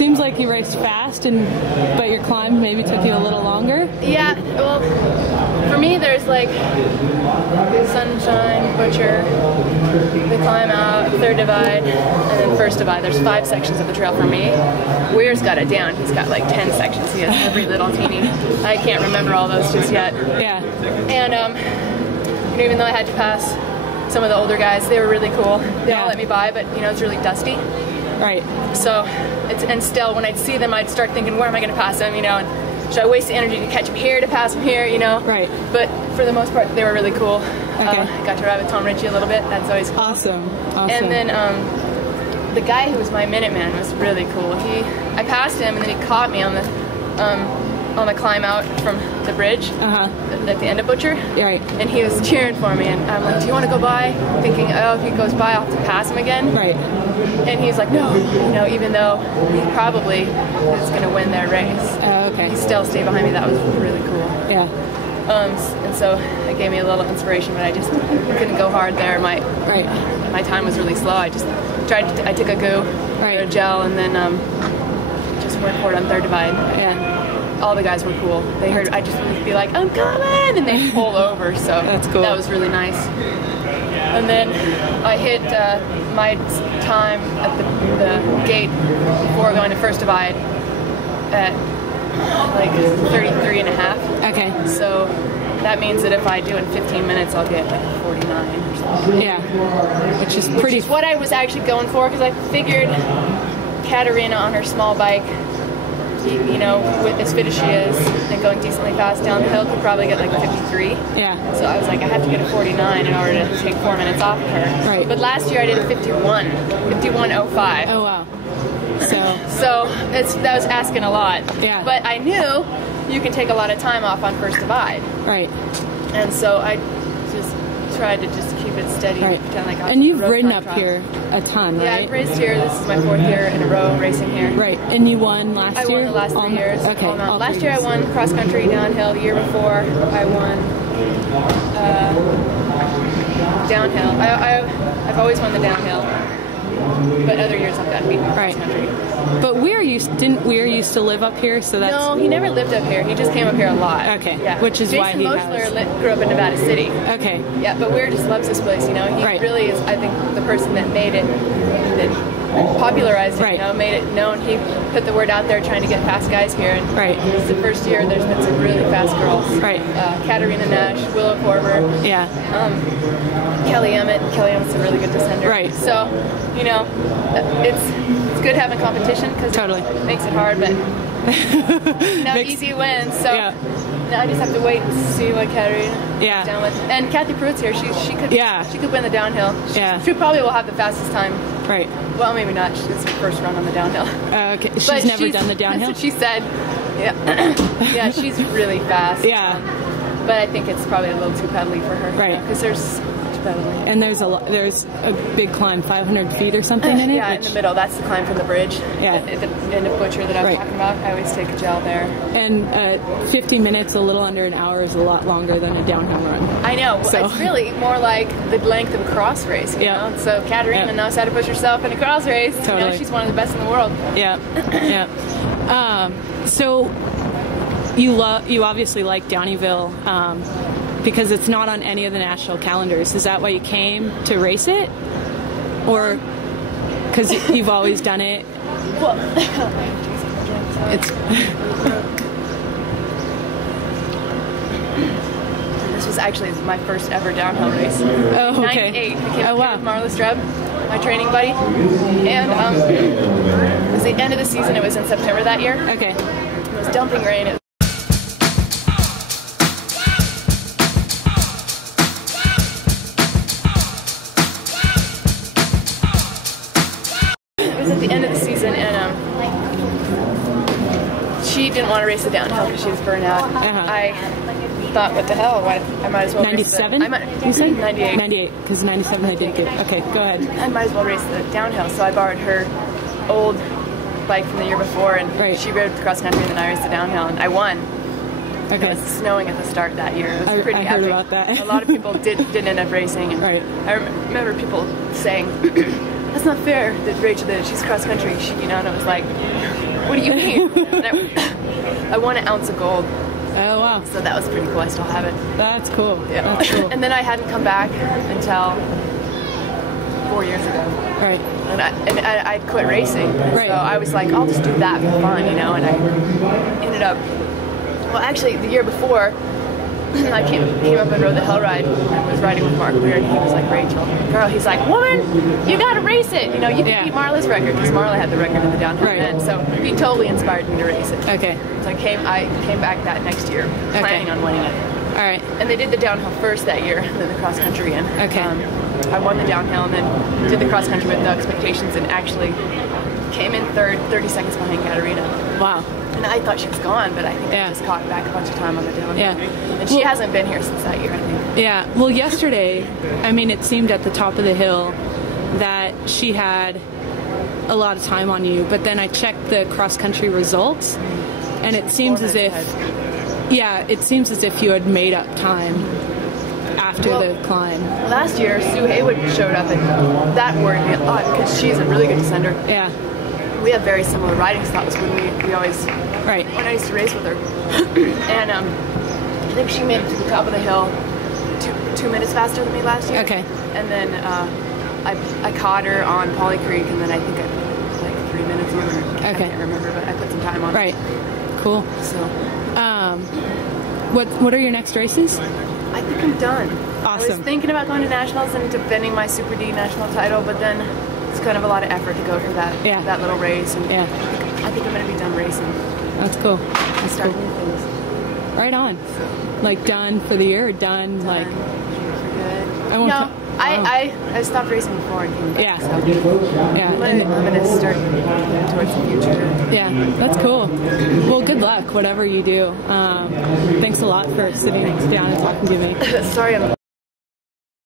seems like you raced fast, but your climb maybe took you a little longer. Yeah, well, for me, there's like Sunshine, Butcher, the climb out, third divide, and then first divide. There's 5 sections of the trail for me. Weir's got it down. He's got like 10 sections. He has every little teeny. I can't remember all those just yet. Yeah. And even though I had to pass some of the older guys, they were really cool. They all let me by, but it's really dusty. Right. So, and still, when I'd see them, I'd start thinking, where am I going to pass them? And should I waste the energy to catch them here, to pass them here? Right. But for the most part, they were really cool. Okay. Got to ride with Tom Ritchie a little bit. That's always cool. Awesome. And then the guy who was my Minuteman was really cool. I passed him, and then he caught me on the climb out from the bridge at the end of Butcher. Right. And he was cheering for me, and I'm like, do you want to go by? Thinking, oh, if he goes by, I'll have to pass him again. Right. And he's like, no, even though he probably is going to win their race. Okay. He still stayed behind me. That was really cool. Yeah. And so it gave me a little inspiration, but I just couldn't go hard there. My time was really slow. I just tried. I took a goo, a gel, and then just went for it on third divide. And all the guys were cool. They heard I just would be like, I'm coming, and they pull over. So that's cool. That was really nice. And then I hit my time at the gate before going to first divide at like 33 and a half. Okay. So that means that if I do in 15 minutes, I'll get like 49 or something. Yeah. Which is pretty. Which is what I was actually going for, because I figured Katarina on her small bike, with as fit as she is and going decently fast down the hill, could probably get like 53. Yeah. So I was like, I have to get a 49 in order to take 4 minutes off of her. Right. But last year I did a 51:05. Oh wow. So that was asking a lot. Yeah. But I knew you can take a lot of time off on first divide. Right. And so I just tried to just keep it steady. Right. Pretend like and you've ridden up here a ton, right? Yeah, I've raced here. This is my 4th year in a row racing here. Right. And you won last year? I won the last 3 years. Okay. Last year I won cross country downhill. The year before I won downhill. I've always won the downhill. But other years I've got to beat cross country. But Weir used to live up here, so that's... No, he never lived up here. He just came up here a lot. Okay, yeah. Which is why he Jason Moschler grew up in Nevada City. Okay. Yeah, but Weir just loves this place, He really is, I think, the person that made it, that popularized it, made it known. He put the word out there trying to get fast guys here. And it's the first year there's been some really fast girls. Right. Katarina Nash, Willow Corber. Yeah. Kelly Emmett. Kelly Emmett's a really good descender. Right. So, it's good having competition because it makes it hard, but easy wins. So now I just have to wait and see what Katarina is down with. And Kathy Pruitt's here. She could win the downhill. She probably will have the fastest time. Right. Well, maybe not. It's her first run on the downhill. Okay. She's never done the downhill? That's what she said. Yeah. Yeah, she's really fast. Yeah. But I think it's probably a little too pedally for her. Right. Because there's pedaling. And there's a big climb, 500 feet or something in it? Yeah, in the middle. That's the climb from the bridge. Yeah. At the end of Butcher that I was talking about. I always take a gel there. And 50 minutes, a little under an hour, is a lot longer than a downhill run. I know. So. It's really more like the length of a cross race, you know? So Katarina knows how to push herself in a cross race. Totally. She's one of the best in the world. Yeah. Yeah. So you obviously like Downieville because it's not on any of the national calendars. Is that why you came to race it? Or because you've always done it? Well, this was actually my first ever downhill race. Oh, okay. 98. I came up here with Marla Streb, my training buddy. And it was the end of the season. It was in September that year. Okay. It was dumping rain. At the end of the season, and she didn't want to race the downhill because she was burnt out. I thought, what the hell? I might as well 97? You said 98. 98, because 97 I did good. Okay, go ahead. I might as well race the downhill, so I borrowed her old bike from the year before, and she rode cross country, and then I raced the downhill, and I won. Okay. It was snowing at the start that year. It was pretty I epic. heard about that. A lot of people didn't end up racing. And I remember people saying, that's not fair that Rachel did it. She's cross country. And it was like, what do you mean? And I won an ounce of gold. Oh, wow. So that was pretty cool. I still have it. That's cool. Yeah. That's cool. And then I hadn't come back until 4 years ago. Right. And I'd quit racing. Right. So I was like, I'll just do that for fun, you know, and I ended up, well, actually, the year before, I came up and rode the Hell Ride. I was riding with Mark Weir, and he was like, Rachel, girl, he's like, woman, you gotta race it. You know, you can beat Marla's record, because Marla had the record in the downhill then. So he totally inspired me to race it. Okay. So I came back that next year, planning on winning it. All right. And they did the downhill first that year, and then the cross country in. Okay. I won the downhill and then did the cross country with no expectations, and actually came in third, 30 seconds behind Katarina. Wow. And I thought she was gone, but I think I just caught back a bunch of time on the downhill. Yeah. And she hasn't been here since that year, I think. Yeah. Well, yesterday, I mean, it seemed at the top of the hill that she had a lot of time on you, but then I checked the cross country results, and it seems as if, it seems as if you had made up time after the climb. Last year, Sue Haywood showed up, and that worried me a lot because she's a really good descender. Yeah. We have very similar riding styles when we always, when I used to race with her. And I think she made it to the top of the hill 2 minutes faster than me last year. Okay. And then I caught her on Polly Creek, and then I think I put like 3 minutes on her. I can't remember, but I put some time on her. Right. Cool. So. What are your next races? I think I'm done. Awesome. I was thinking about going to nationals and defending my Super D national title, but then it's kind of a lot of effort to go for that little race. And I think I'm going to be done racing. That's cool. That's start cool. new things. Right on. Like done for the year or done like? For good. I won't. No, I stopped racing before and came back. Yeah. So I'm going to start towards the future. Yeah, that's cool. Well, good luck, whatever you do. Thanks a lot for sitting down and talking to me. Sorry, I'm